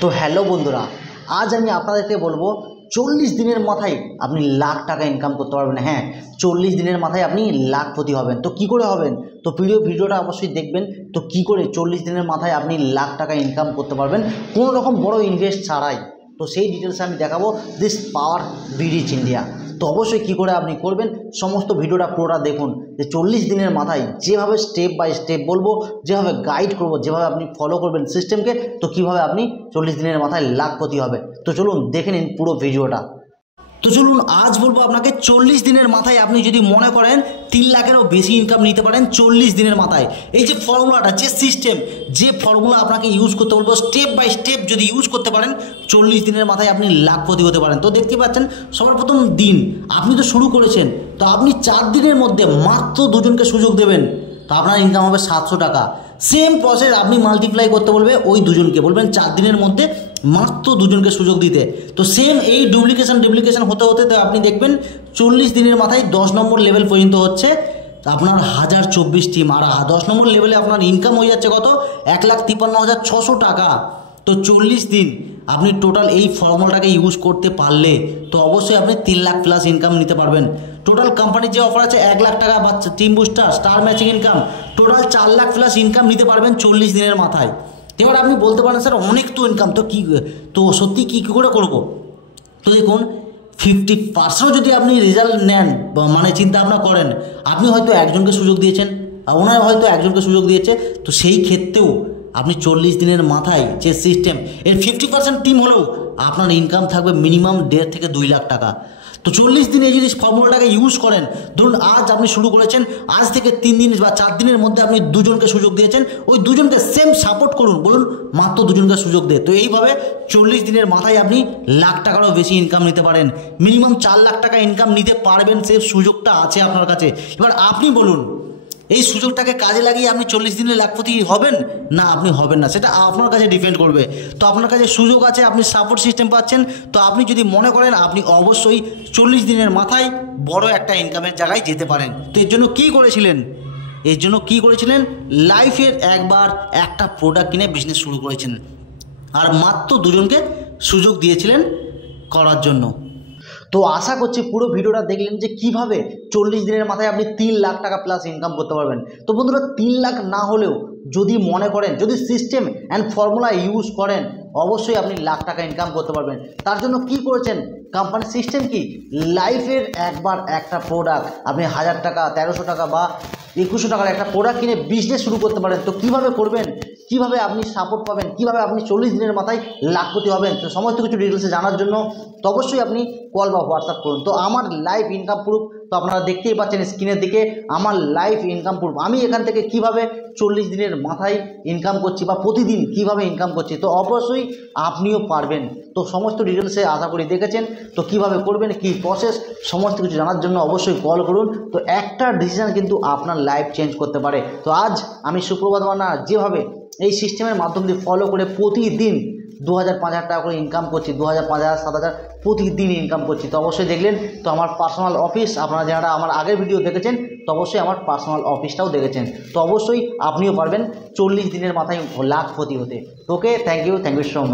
তো হ্যালো বন্ধুরা, আজ আমি আপনাদেরকে বলবো 40 দিনের মাথায় আপনি লাখ টাকা ইনকাম করতে পারবেন। হ্যাঁ, 40 দিনের মাথায় আপনি লাখপতি হবেন। তো কি করে হবেন? তো ভিডিওটা অবশ্যই দেখবেন। তো কি করে 40 দিনের মাথায় আপনি লাখ টাকা ইনকাম করতে পারবেন কোনো রকম বড় ইনভেস্ট ছাড়াই, তো সেই ডিটেলসে আমি দেখাবো দিস পাওয়ার বিরিচ ইন্ডিয়া। তো অবশ্যই কী করে আপনি করবেন সমস্ত ভিডিওটা পুরোটা দেখুন, যে 40 দিনের মাথায় যেভাবে স্টেপ বাই স্টেপ বলবো, যেভাবে গাইড করব, যেভাবে আপনি ফলো করবেন সিস্টেমকে, তো কীভাবে আপনি 40 দিনের মাথায় লাখপতি হবে। তো চলুন দেখে নিন পুরো ভিডিওটা। তো চলুন আজ বলবো আপনাকে 40 দিনের মাথায় আপনি যদি মনে করেন 3 লাখেরও বেশি ইনকাম নিতে পারেন 40 দিনের মাথায়। এই যে ফর্মুলাটা, যে সিস্টেম, যে ফর্মুলা আপনাকে ইউজ করতে বলবো, স্টেপ বাই স্টেপ যদি ইউজ করতে পারেন 40 দিনের মাথায় আপনি লাখপতি হতে পারেন। তো দেখতে পাচ্ছেন সবার প্রথম দিন আপনি তো শুরু করেছেন, তো আপনি 4 দিনের মধ্যে মাত্র 2 জনকে সুযোগ দেবেন, তো আপনার ইনকাম হবে 700 টাকা। সেম প্রসেস আপনি মাল্টিপ্লাই করতে বলবে ওই 2 জনকে, বলবেন 4 দিনের মধ্যে মাত্র 2 জনকে সুযোগ দিতে। তো সেম এই ডুপ্লিকেশন হতে হতে তো আপনি দেখবেন 40 দিনের মাথায় 10 নম্বর লেভেল পর্যন্ত হচ্ছে আপনার 1024 টিম, আর 10 নম্বর লেভেলে আপনার ইনকাম হয়ে যাচ্ছে কত? 1,53,600 টাকা। তো 40 দিন আপনি টোটাল এই ফর্মুলাটাকে ইউজ করতে পারলে তো অবশ্যই আপনি 3 লাখ প্লাস ইনকাম নিতে পারবেন। টোটাল কোম্পানির যে অফার আছে 1 লাখ টাকা বা team booster, star matching income, total 4 lakh plus income নিতে পারবেন 40 দিনের মাথায়। এবার আপনি বলতে পারেন স্যার অনেক তো ইনকাম, তো কী, তো সত্যি কী করে করবো? তো দেখুন 50% যদি আপনি রেজাল্ট নেন, মানে চিন্তা ভাবনা করেন, আপনি হয়তো একজনকে সুযোগ দিয়েছেন, ওনার হয়তো একজনকে সুযোগ দিয়েছে, তো সেই ক্ষেত্রেও আপনি 40 দিনের মাথায় যে সিস্টেম, এর 50% টিম হলেও আপনার ইনকাম থাকবে মিনিমাম 1.5 থেকে 2 লাখ টাকা। তো 40 দিনে যদি ফর্মুলাটাকে ইউজ করেন, ধরুন আজ আপনি শুরু করেছেন, আজ থেকে 3 দিন বা 4 দিনের মধ্যে আপনি 2 জনকে সুযোগ দিয়েছেন, ওই 2 জনকে সেম সাপোর্ট করুন, বলুন মাত্র 2 জনকে সুযোগ দে। তো এইভাবে 40 দিনের মাথায় আপনি লাখ টাকারও বেশি ইনকাম নিতে পারেন, মিনিমাম 4 লাখ টাকা ইনকাম নিতে পারবেন, সেই সুযোগটা আছে আপনার কাছে। এবার আপনি বলুন এই সুযোগটাকে কাজে লাগিয়ে আপনি 40 দিনে লাখপতি হবেন না আপনি হবেন না, সেটা আপনার কাছে ডিপেন্ড করবে। তো আপনার কাছে সুযোগ আছে, আপনি সাপোর্ট সিস্টেম পাচ্ছেন, তো আপনি যদি মনে করেন আপনি অবশ্যই 40 দিনের মাথায় বড় একটা ইনকামের জায়গায় যেতে পারেন। তো এর জন্য কী করেছিলেন? লাইফের একবার একটা প্রোডাক্ট কিনে বিজনেস শুরু করেছেন, আর মাত্র 2 জনকে সুযোগ দিয়েছিলেন করার জন্য। তো আশা করছি পুরো ভিডিওটা দেখলেন যে কিভাবে 40 দিনের মাথায় আপনি 3 লাখ টাকা প্লাস ইনকাম করতে পারবেন। তো বন্ধুরা 3 লাখ না হলেও যদি মনে করেন, যদি সিস্টেম অ্যান্ড ফর্মুলা ইউজ করেন, অবশ্যই আপনি লাখ টাকা ইনকাম করতে পারবেন। তার জন্য কি করেছেন? কোম্পানির সিস্টেম কি, লাইফের একবার একটা প্রোডাক্ট আপনি 1000 টাকা, 1300 টাকা বা 2100 টাকার একটা প্রোডাক্ট কিনে বিজনেস শুরু করতে পারেন। তো কীভাবে করবেন, কীভাবে আপনি সাপোর্ট পাবেন, কীভাবে আপনি 40 দিনের মাথায় লাখপতি হবেন, তো সমস্ত কিছু ডিটেলসে জানার জন্য তো অবশ্যই আপনি কল বা হোয়াটসঅ্যাপ করুন। তো আমার লাইভ ইনকাম প্রুফ তো আপনারা দেখতেই পাচ্ছেন স্ক্রিনের দিকে, আমার লাইভ ইনকাম প্রুফ, আমি এখান থেকে কিভাবে 40 দিনের মাথায় ইনকাম করছি বা প্রতিদিন কিভাবে ইনকাম করছি, তো অবশ্যই আপনিও পারবেন। তো সমস্ত ডিটেলসে আশা করি দেখেছেন। তো কিভাবে করবেন, কি প্রসেস, সমস্ত কিছু জানার জন্য অবশ্যই কল করুন। তো একটা ডিসিশন কিন্তু আপনার লাইফ চেঞ্জ করতে পারে। তো আজ আমি সুপ্রভাত মান্না যেভাবে এই সিস্টেমের মাধ্যম দিয়ে ফলো করে প্রতিদিন 2000, 5000 টাকা করে ইনকাম করছি, 2000, 5000, 7000 প্রতিদিন ইনকাম করছি। তো অবশ্যই দেখলেন। তো আমার পার্সোনাল অফিস, আপনারা যারা আমার আগের ভিডিও দেখেছেন, তো অবশ্যই আমার পার্সোনাল অফিসটাও দেখেছেন। তো অবশ্যই আপনিও পারবেন 40 দিনের মাথায় লাখপতি হতে। ওকে, থ্যাংক ইউ সো মাচ।